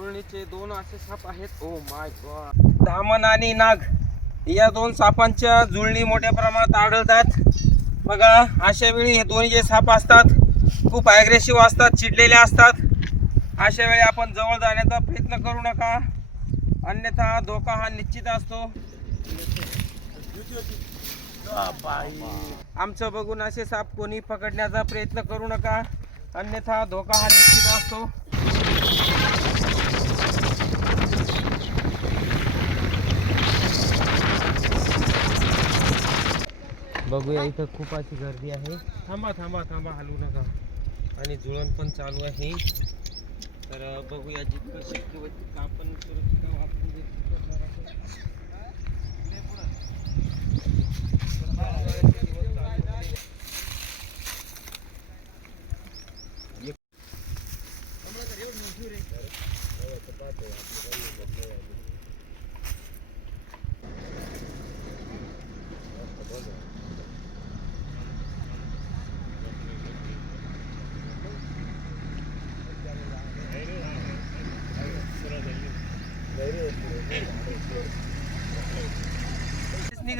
जुळणीचे दोन असे साप आहेत. ओ माय गॉड धामण आणि नाग या दोन सापांच्या जुळणी मोठ्या प्रमाणात आढळतात. बघा अशा वेळी हे दोन्ही जे साप असतात खूप ॲग्रेसिव्ह असतात चिडलेले असतात. अशा वेळी आपण जवळ जाण्याचा प्रयत्न करू नका. अन्यथा धोका हा निश्चित असतो. आमचं बघून असे साप कोणी पकडण्याचा प्रयत्न करू नका. अन्यथा धोका हा निश्चित असतो. बघूया इथं खूप अशी गर्दी आहे. थांबा थांबा थांबा हलवू नका. आणि जुळण पण चालू आहे. तर बघूया जितकं शक्य होईल तितकं आपण सुरक्षित वापरून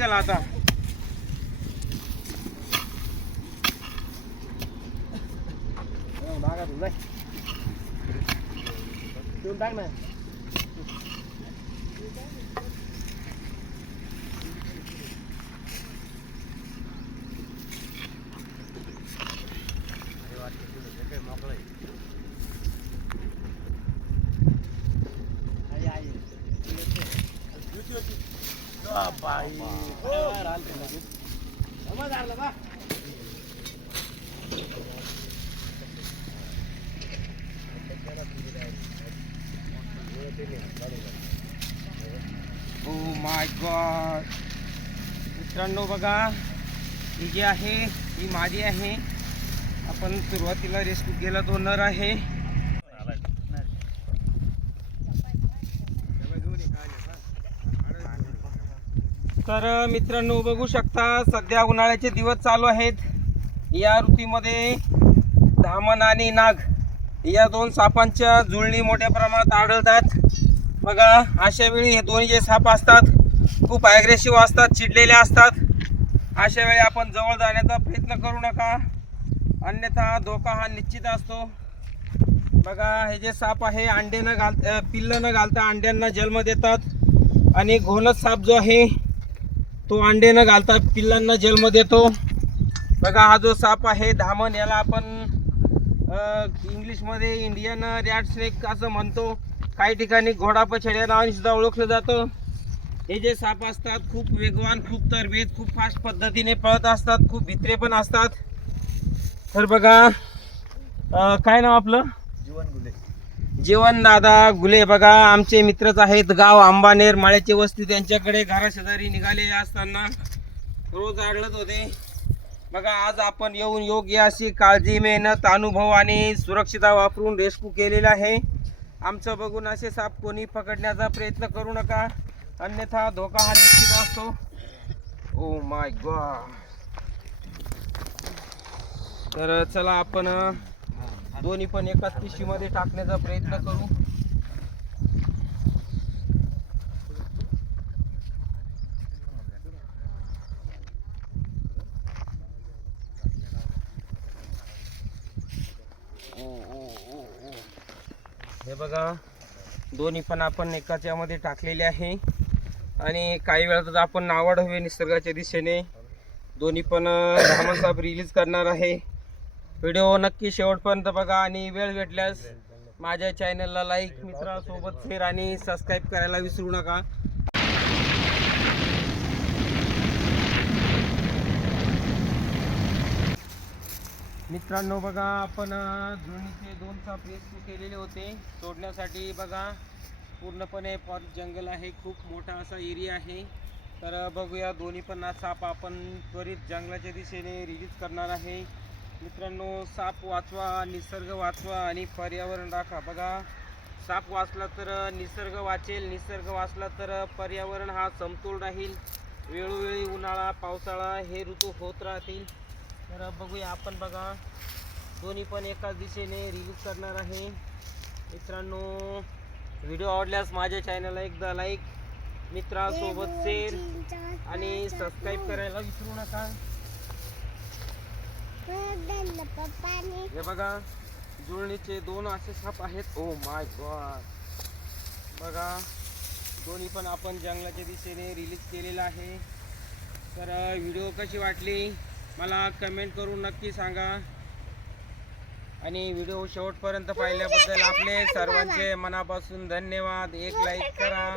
तेच निघाला आता देऊन टाक ना ओ माय गॉड मित्रांनो बघा ही जी आहे ही माझी आहे. आपण सुरुवातीला रेस्क्यू केला तो नर आहे. तर मित्रांनो बघू शकता सध्या उन्हाळ्याचे दिवस चालू आहेत. या ऋतूमध्ये धामण आणि नाग या दोन सापांच्या जुळणी मोठ्या प्रमाणात आढळतात. बघा अशा वेळी हे दोन्ही जे साप असतात खूप ॲग्रेसिव्ह असतात चिडलेले असतात. अशा वेळी आपण जवळ जाण्याचा प्रयत्न करू नका. अन्यथा धोका हा निश्चित असतो. बघा हे जे साप आहे अंडे न घाल पिल्लं न घालता अंड्यांना जन्म देतात. आणि घोणस साप जो आहे तो अंडे न घालता पिल्लांना जन्म देतो बघा हा जो साप आहे धामण याला आपण इंग्लिशमध्ये इंडियन रॅट स्नेक असं म्हणतो. काही ठिकाणी घोडा पछड्या नावाने सुद्धा ओळखलं जातं. हे जे साप असतात खूप वेगवान खूप तरबेज खूप फास्ट पद्धतीने पळत असतात खूप भित्रे पण असतात. तर बघा काय नाव आपलं? जीवन दादा गुले बघा आमचे मित्रच आहेत गाव आंबानेर माळ्याची वस्ती त्यांच्याकडे घराशेजारी निघालेले असताना रोज आढळत होते. बघा आज आपण येऊन योग्य अशी काळजी मेहनत अनुभव आणि सुरक्षिता वापरून रेस्क्यू केलेला आहे. आमचं बघून असे साप कोणी पकडण्याचा प्रयत्न करू नका. अन्यथा धोका हा निश्चित असतो. ओ माय गॉड तर चला आपण दोन्ही पण एकाच पिशवीमध्ये टाकण्याचा प्रयत्न करू. हे बघा दोन्ही पण आपण एकाच यामध्ये टाकलेले आहे. आणि काही वेळातच आपण नावड हवे निसर्गाच्या दिशेने दोन्ही पण धामण साहेब रिलीज करणार आहे. व्हिडिओ नक्की शेवटपर्यंत बघा आणि वेळ भेटल्यास माझ्या चॅनलला लाईक मित्रासोबत शेअर आणि सबस्क्राईब करायला विसरू नका. मित्रांनो बघा आपण जुनीचे दोन साप रेस्क्यू केलेले होते. सोडण्यासाठी बघा पूर्णपणे फॉरेस्ट जंगल आहे. खूप मोठा असा एरिया आहे. तर बघूया दोन्ही पण साप आपण त्वरित जंगलाच्या दिशेने रिलीज करणार आहे. मित्रांनो साप वाचवा निसर्ग वाचवा आणि पर्यावरण राखा. बघा साप वाचला तर निसर्ग वाचेल निसर्ग वाचला तर पर्यावरण हा समतोल राहील. वेळोवेळी उन्हाळा पावसाळा हे ऋतू होत राहतील. तर बघूया आपण बघा दोन्ही पण एकाच दिशेने रिलीज करणार आहे. मित्रांनो व्हिडिओ आवडल्यास माझ्या चॅनलला एकदा लाईक मित्रासोबत शेअर आणि सबस्क्राईब करायला विसरू नका. हे बघा जुळणीचे दोन असे साप आहेत. ओ माय गॉड बघा दोन्ही पण आपण जंगलाच्या दिशेने रिलीज केलेला आहे. तर व्हिडिओ कशी वाटली? मला कमेंट करून नक्की सांगा. आणि व्हिडिओ शेवटपर्यंत पाहिल्याबद्दल आपले सर्वांचे मनापासून धन्यवाद. एक लाईक करा.